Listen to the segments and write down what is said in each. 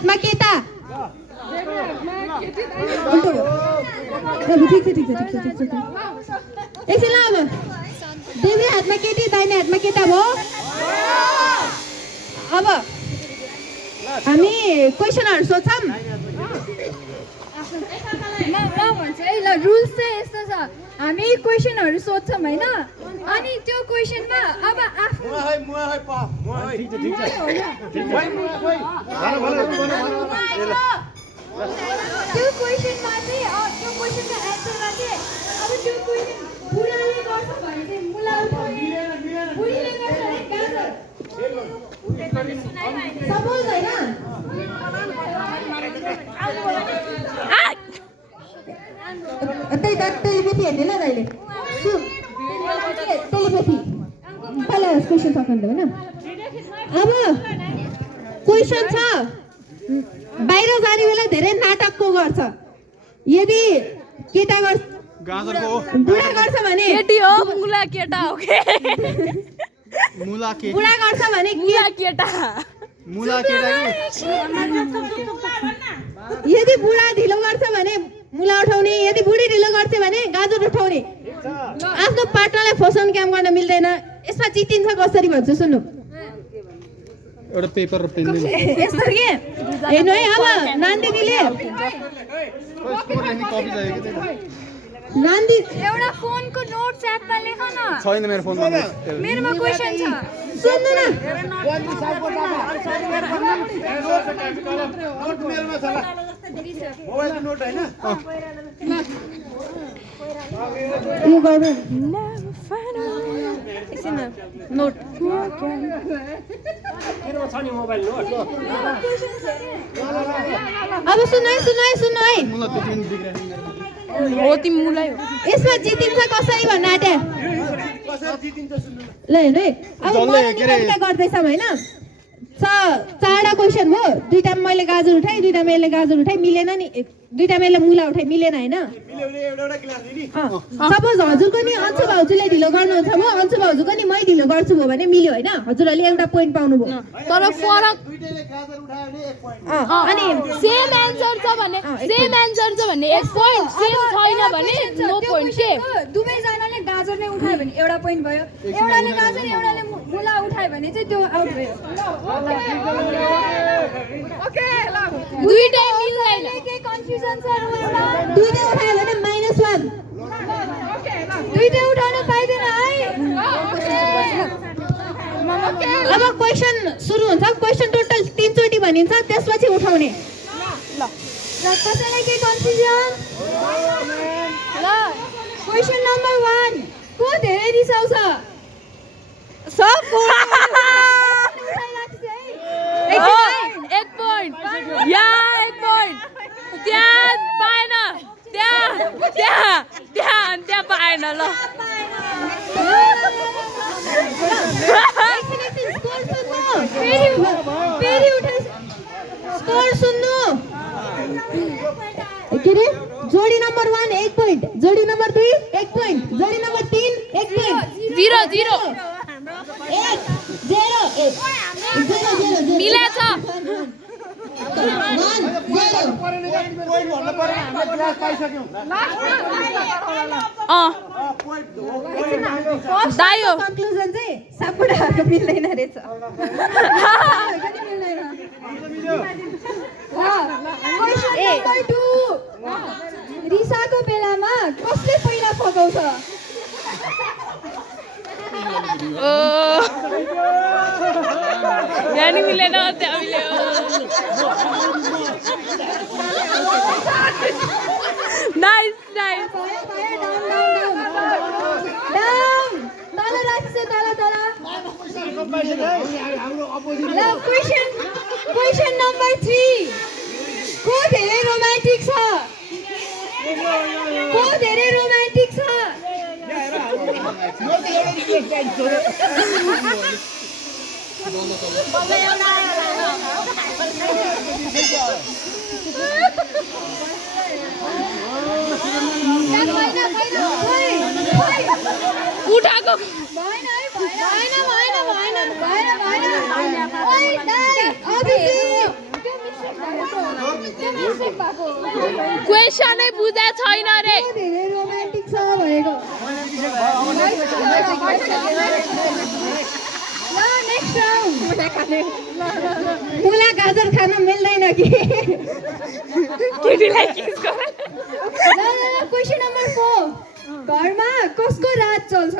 हातमा केटा एकछिन ल अब देवी हातमा केटी दाहिने हातमा केटा भयो अब हामी क्वेसनहरु सोध्छौं म भन्छु है ल रुल्स चाहिँ यस्तो छ हामी क्वेसनहरु सोध्छौं हैन अनि त्यो क्वेसनमा अब आफ्नो त्यो क्वेसनमा चाहिँ त्यो क्वेसनको एन्सरमा चाहिँ अब त्यो क्वेसन बुढाले गर्छ भने चाहिँ मुला उठाउने बुढीले गर्छ भने गाजर सपोज हैन टेलिपेथी हेर्ने ल दाइले टेलिपेथी पहिला क्वेसन सकिन्छ हैन अब क्वेसन छ बाहिर जाने बेला धेरै नाटकको गर्छ यदि केटा गर्छ गाजरको बुढा गर्छ भने केटी हो मुला केटा हो के मुला केटी बुढा गर्छ भने मुला केटा मुला केटा यदि बुढा ढिलो गर्छ भने मुला उठाउने यदि बुढी ढिलो गर्छ भने गाजर उठाउने आफ्नो पार्टनरलाई फसाउने काम गर्न मिल्दैन यसमा जितिन्छ कसरी भन्छु सुन्नु एउटा पेपर र पेन यस्तो के हेर्नु है अब नान्दिनीले कपी चाहिएको थियो नान्दी एउटा फोनको नोट्स एपमा लेख न छैन मेरो फोनमा मेरोमा क्वेसन छ सुन्नु न यो गर्नु एकछिन नोट अब सुन्नु है मुला त्यो पेन बिग्रेको हो तिमी मुलै हो यसमा जितिन्छ कसरी भन्न आँटे ल हेर्नु है अब मैले गर्दैछौँ होइन चारवटा क्वेसन हो दुईटामा मैले गाजर उठाएँ दुईटा मैले गाजर उठाएँ मिलेन नि दुईटा मैले मुला उठाएँ मिलेन होइन सपोज हजुरको नि अन्सु भाउजूले ढिलो गर्नुहुन्छ भयो अन्सु भाउजूको नि मै ढिलो गर्छु भयो भने मिल्यो होइन हजुरहरूले एउटा पोइन्ट पाउनु भयो तर फरक अनि सेम एन्सर छ भने एक पोइन्ट सेम छैन भने नो पोइन्ट के दुवैजनाले गाजर नै उठायो भने एउटा पोइन्ट भयो एउटाले गाजर एउटाले मुला उठायो भने चाहिँ त्यो आउट भयो ओके ल दुईटै मिल्दैन के कन्फ्युजन छ रुलमा दुईटा उठायो भने -1 ओके ल दुईटा उठाउन पाइदैन है अब क्वेसन सुरु हुन्छ क्वेसन टोटल 3 चोटी भनिन्छ त्यसपछि उठाउने ल कसैलाई के कन्फ्युजन ल क्वेसन नम्बर 1 को धेरै रिसाउँछ सब एक पोइन्ट यहाँ एक पोइन्ट त्यहाँ पाएन त्यहाँ पाएन ल स्कोर सुन्नु के रे जोडी नम्बर 1 1 पोइन्ट जोडी नम्बर 2 1 पोइन्ट जोडी नम्बर 3 1 पोइन्ट 0 1 0 मिलेछ दाइयो कन्क्लुजन चाहिँ सापुडाको मिल्दैन रहेछ रिसाको बेलामा कसले पहिला फकाउँछ यहाँ नि मिलेन त्यहाँ मिल्यो नाइस तल राख्छु तल ल क्वेसन नम्बर 3 को धेरै रोमान्टिक छ उठाको क्वेसनै बुझे छैन रे धेरै रोमान्टिक छ भनेको ल नेक्स्ट राउन्ड मुला गाजर खान मिल्दैन कि केटीलाई किस गर ल क्वेसन नम्बर 4 घरमा कसको राज चल्छ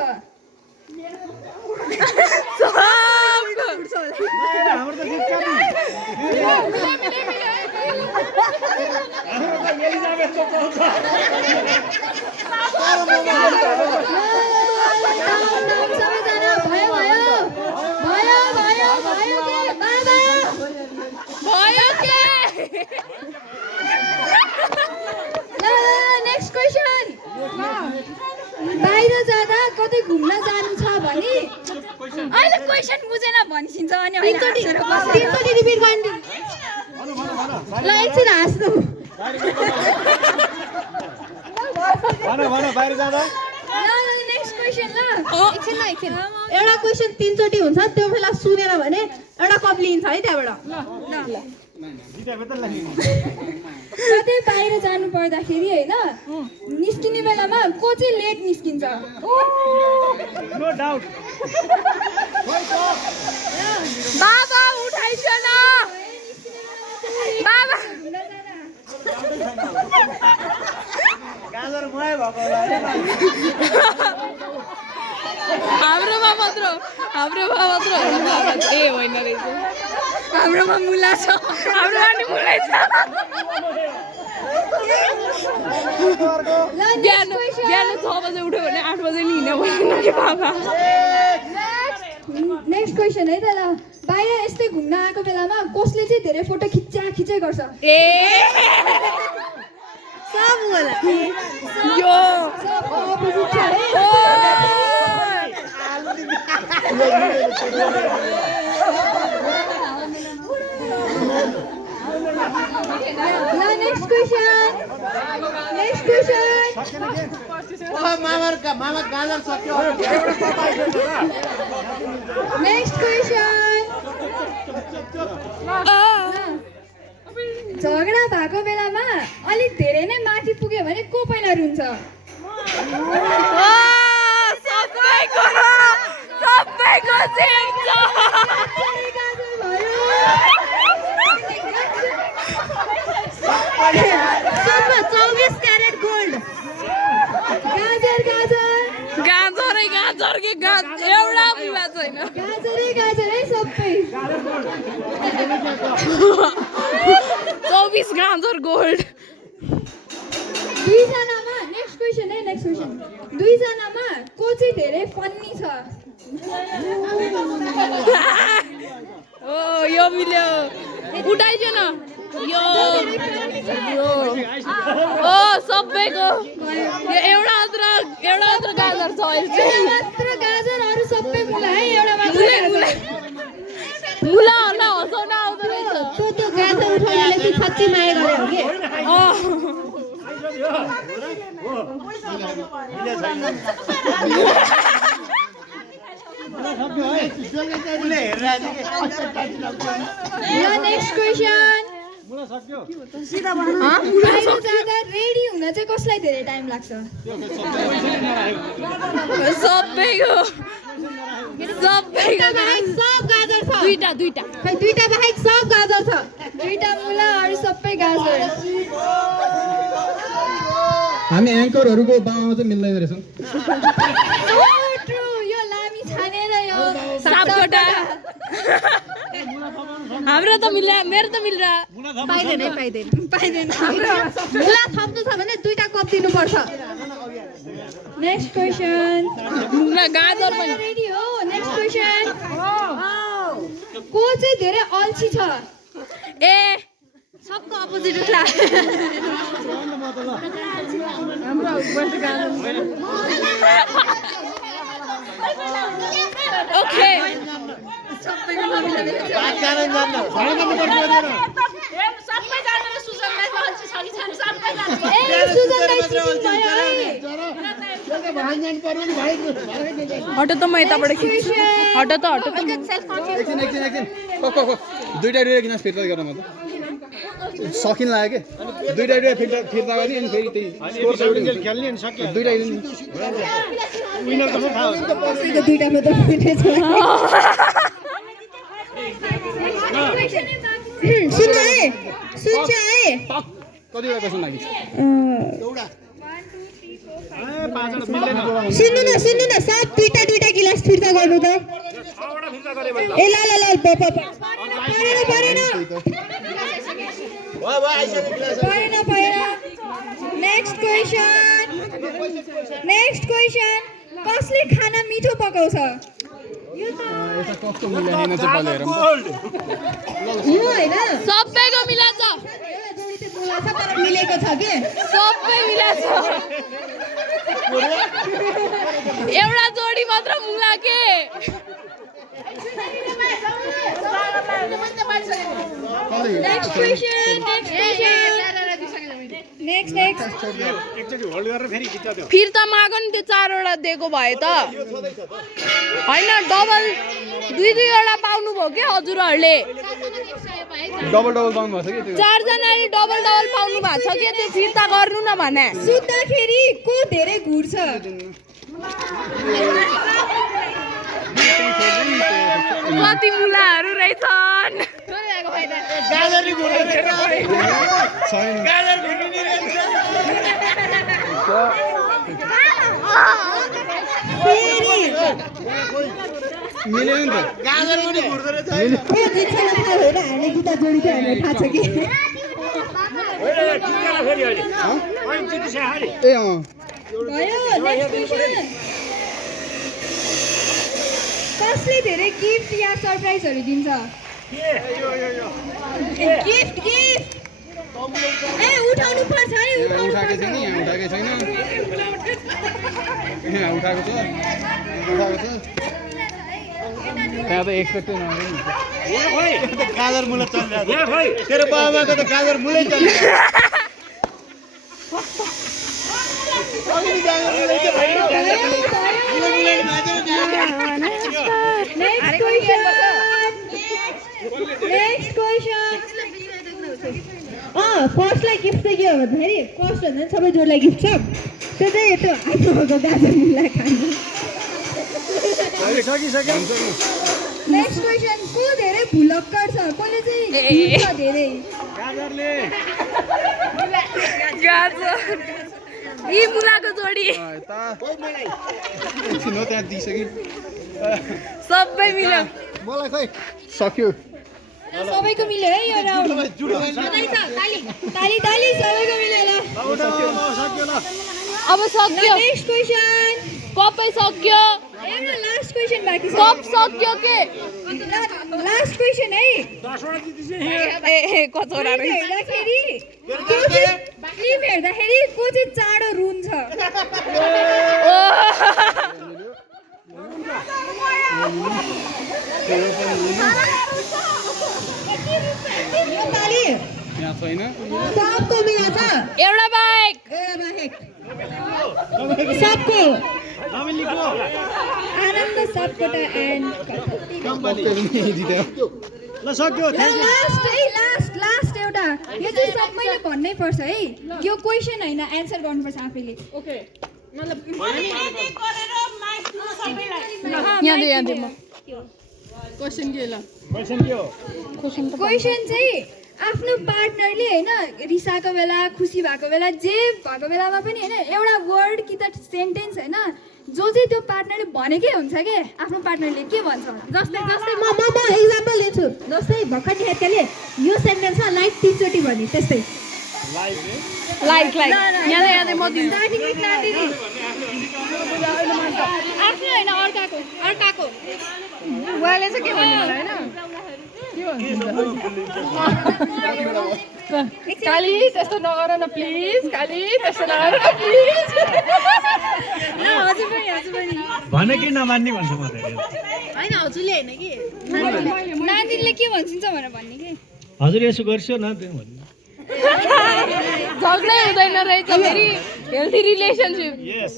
सबैजना भयो भयो भयो भयो भयो भयो के नेक्स्ट क्वेसन बाहिर जाँदा कतै घुम्न जानु छ भने अहिले क्वेसन बुझेन भनिसिन्छ अनि तीनचोटि रिपिट गर्नु ल एकछिन हाँस्नु बाहिर जाँदा नेक्स्ट क्वेसन ल एकछिन एउटा क्वेसन तीनचोटि हुन्छ त्यो बेला सुनेन भने एउटा कप लिन्छ है त्यहाँबाट कतै बाहिर जानु पर्दाखेरि होइन निस्किने बेलामा को चाहिँ लेट निस्किन्छ बाबा उठाइछ न बाबा हाम्रोमा मात्र ए होइन रहेछ हाम्रोमा मुला छ हाम्रोमा नि मुलै छ बिहान 6 बजे उठ्यो भने 8 बजे नि हिँड्न भएन कि बाबा नेक्स्ट क्वेसन है त ल बाहिर यस्तै घुम्न आएको बेलामा कसले चाहिँ धेरै फोटो खिच्दै गर्छ ए सब होला यो सब अपोजिट छ है ल नेक्स्ट क्वेसन नेक्स्ट क्वेसन झगडा भएको बेलामा अलिक धेरै नै माथि पुग्यो भने को पहिला रुन्छ सबैको सेम छ सबमा 24 क्यारेट गोल्ड गाजर गाजर गाजर के एउटा मुला छैन गाजर है सबै 24 गाजर गोल्ड दुईजनामा नेक्स्ट क्वेसन दुईजनामा को चाहिँ धेरै फन्नी छ ओ यो मिल्यो उठाइछ न यो ओ सबैको यो एउटा मात्र गाजर छ अहिले मात्र गाजर अरू सबै मुला है एउटा मात्र मुला होला हँसाउन आउँदो रहेछ त्यो गाजर उठाउनेले चाहिँ साँच्चै माया गरे हो कि नेक्स्ट क्वेसन बाहिर जाँदा रेडी हुन चाहिँ कसलाई धेरै टाइम लाग्छ सबैको बाहेक सब गाजर छ दुईटा खै दुईटा बाहेक सब गाजर छ दुईटा मुला अरू सबै गाजर हामी एङ्करहरूको बाबामा चाहिँ मिल्दैन रहेछ ट्रु यो लामी छानेर यो सापकोटा हाम्रो त मिल्ला मेरो त मिल्ला पाइदैन मुला थप्नु छ भने दुईटा कप दिनुपर्छ नेक्स्ट क्वेसन गाजर पनि रेडी हो नेक्स्ट क्वेसन को चाहिँ धेरै अल्छी छ ए सबको अपोजिट उठ्ला ओके हट त म यताबाट खिच्छु हट त एकछिन दुईटा गिलास फिर्ता गर्न म त सकिन लाग्यो के दुईटा फिर्ता गर्ने अनि फेरि त्यही स्कोर खेल्ने अनि सक्यो दुईटा विनर कसो थाहा हुन्छ कसैको दुईटा मात्र फुटेछ सुन्छ है कतिवटा क्वेसन लाग्यो सुन्नु न सब दुईटा गिलास फिर्ता गर्नु त ए ल परेन नेक्स्ट क्वेसन कसले खाना मिठो पकाउँछ यता कस्तो मिलाएन चाहिँ बल हेरौँ यो होइन सबैको मिलाछ मिलेको छ के सबै मिलाछ एउटा जोडी मात्र मुला के नेक्स्ट एकचोटि होल्ड गरेर फेरि खिच्छ त्यो फिर्ता माग नि त्यो 4 वटा दिएको भए त हैन डबल दुईवटा पाउनु भयो के हजुरहरुले डबल पाउनु भएको छ कि त्यो 4 जनाले डबल पाउनु भएको छ के त्यो फिर्ता गर्नु न भने सुत्दाखेरि को धेरै घुर्छ कति मुलाहरू रहेछन् गाजरले घुर्दैन गाजर घुर्ने मिलेन नि त गाजर पनि घुर्दैन ए कसले धेरै गिफ्ट या सरप्राइजहरू दिन्छ गिफ्ट ए उठाउनु पर्छ है उठाएको छैन यहाँ उठाएको छैन यहाँ उठाएको छ त्यहाँ त एक्सपेक्टै नगर्नु गाजर मुला चलिरहेको तेरो बाबाको त गाजर मुलै चलिरहेको फर्स्टलाई गिफ्ट चाहिँ के हो भन्दाखेरि फर्स्ट भन्दा सबै जोडलाई गिफ्ट छ त्यो चाहिँ यस्तो आइफोनको गाजर मुला खानु नेक्स्ट क्वेसन को धेरै भुलक्कर छ कसले चाहिँ घुर्छ धेरै गाजर यी मुलाको जोडी त्यहाँ दिइसक्यो सबै मिल्यो मलाई खै सक्यो सबैको मिल्यो है यो राउन्ड ताली सबैको मिल्यो ल अब सक्यो नेक्स्ट क्वेसन कपै सक्यो एउटा लास्ट क्वेसन बाँकी छ कप सक्यो के लास्ट क्वेसन है ए कचौरा रहेछ क्लिप हेर्दाखेरि को चाहिँ चाँडो रुन्छ यहाँ छैन सबको मिला छ एउटा बाइक सबको आनन्द सबकोटा एन्ड ल सक्यो लास्ट एउटा यो चाहिँ सबैले भन्नै पर्छ है यो क्वेसन होइन एन्सर गर्नुपर्छ आफैले यहाँ दे क्वेसन के हो क्वेसन चाहिँ आफ्नो पार्टनरले होइन रिसाएको बेला खुसी भएको बेला जे भएको बेलामा पनि होइन एउटा वर्ड कि त सेन्टेन्स होइन जो चाहिँ त्यो पार्टनरले भनेकै हुन्छ के आफ्नो पार्टनरले के भन्छ जस्तै म एक्जाम्पल लिन्छु जस्तै भर्खर निहातले यो सेन्टेन्समा लाइक 3 चोटि भने त्यस्तै लाइक यहाँ म दिन्छु स्टार्टिङ विथ नादिनी आफ्नो होइन अर्काको उहाँले चाहिँ के भन्नु होला होइन काली त्यस्तो नगर न प्लिज काली त्यस्तो नगर न प्लिज हजुर पनि भने कि नमान्ने भन्छु म होइन हजुरले होइन कि नानीले के भन्छिन्छ भनेर भन्ने कि हजुर यसो गर्छु न त्यो भन्नु झगडै हुँदैन रहेछ फेरि हेल्दी रिलेसनसिप यस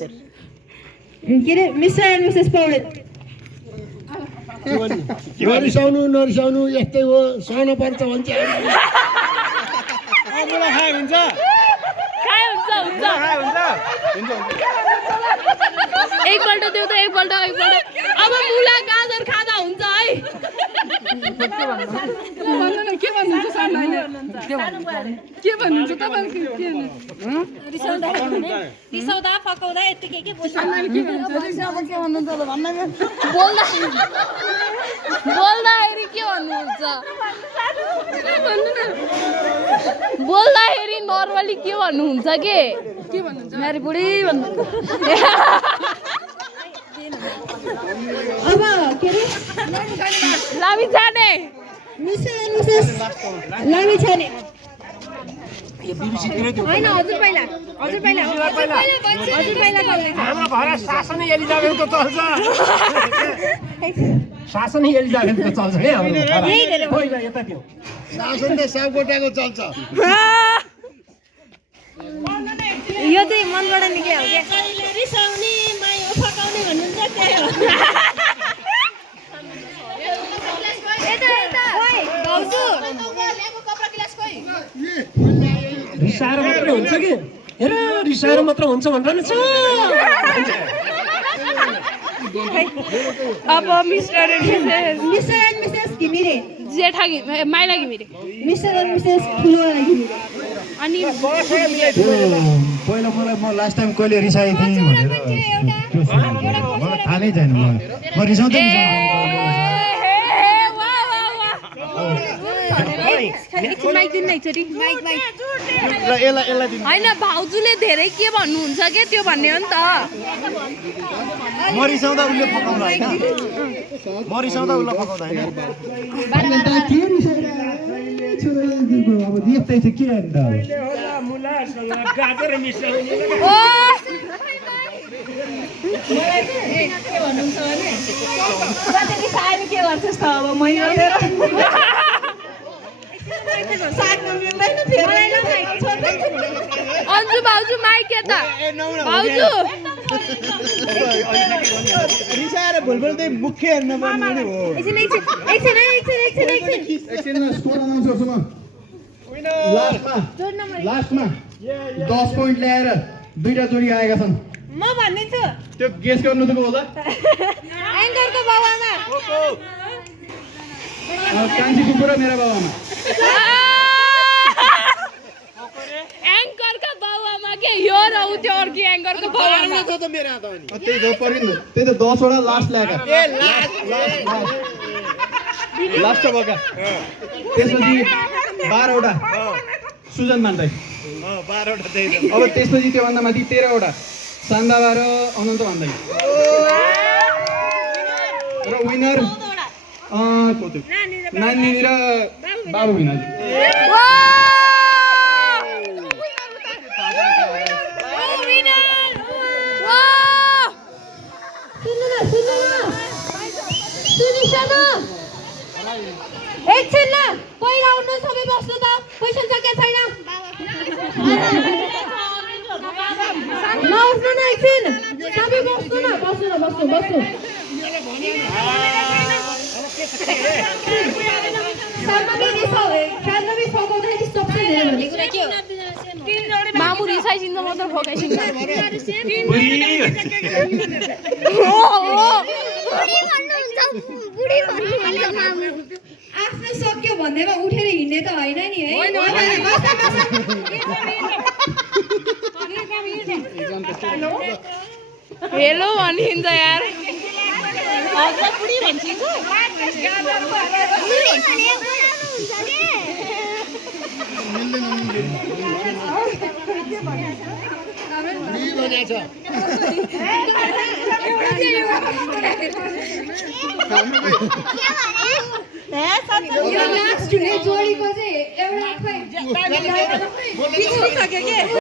के अरे मिस्टर एन्ड मिसेस पौडेल नरिसाउनु यस्तै हो सहनु पर्छ भन्छ हुन्छ खाए हुन्छ हुन्छ एकपल्ट देऊ त एकपल्ट अब मुला गाजर खाँदा हुन्छ है रिसाउँदा फकाउँदा यतिकै के बोल्छ बोल्दाखेरि के भन्नुहुन्छ बोल्दाखेरि नर्मली के भन्नुहुन्छ के मेरो बुढी भन्नु अब के अरे लामी जाने मिस्टर एन्ड मिसेस लामी छाने होइन हजुर पहिला हाम्रो घर शासनै एलिजाबेथको चल्छ शासनै एलिजाबेथको चल्छ है हाम्रो पहिला यता त्यो शासन त साउकोटाको चल्छ यो चाहिँ मनबाट निक्ले हो क्या कहिले रिसाउने माया फकाउने भन्नुहुन्छ त्यही हो रिसाएर मात्र हुन्छ कि हेर रिसाएर मात्र हुन्छ भनेर नि छ अब मिस्टर एन्ड मिसेस घिमिरे जेठा माइला घिमिरे मिस्टर एन्ड मिसेस ठुलो घिमिरे अनि पहिला मलाई म लास्ट टाइम कहिले रिसाएको थिएँ भनेर मलाई थाहा नै छैन म रिसाउँदै होइन भाउजूले धेरै के भन्नुहुन्छ के त्यो भन्ने हो नि त म रिसाउँदा उसले फकाउँदा होइन म रिसाउँदा उसले फकाउँदा होइन अब यस्तै थियो के अन्त गाजर मिसाउने के गर्छस् त अब मैले अन्जु भाउजू माइक यता भाउजू रिसाएर भुलभुल चाहिँ मुख्य हेर्न पर्ने हो लास्टमा 10 पोइन्ट ल्याएर दुईटा जोडी आएका छन् म भनिदिन्छु त्यो गेस गर्नु त को होला एङ्करको बाबुआमा कान्छी कुकुर र मेरो बाबामा एङ्करका बाउआमा के यो र उ त्यो अर्को एङ्करको बाउआमा त्यही त परिन त्यही त 10 वटा लास्ट ल्याएका लास्ट बका त्यसपछि 12 वटा सुजन मान्दै 12 वटा त्यही त अब त्यसपछि त्योभन्दा माथि 13 वटा सान्दाबा र अनन्त भन्दै र विनर नानी र बाबु भिनाजु एकछिन ल पहिला उठ्नु सबै बस्नु त क्वेसन सके छैन नउठ्नु न एकछिन सबै बस्नु न बस्नु शान्तवी फकाउँदाखेरि सबसे धेरै भन्ने कुरा के हो मामु रिसाइसिन्छ मात्र फोकाइसिन्छ आफ्नो सक्यो भन्दैमा उठेर हिँड्ने त होइन नि है हेलो भनिन्छ यार लास्ट जोडीको चाहिँ एउटा खै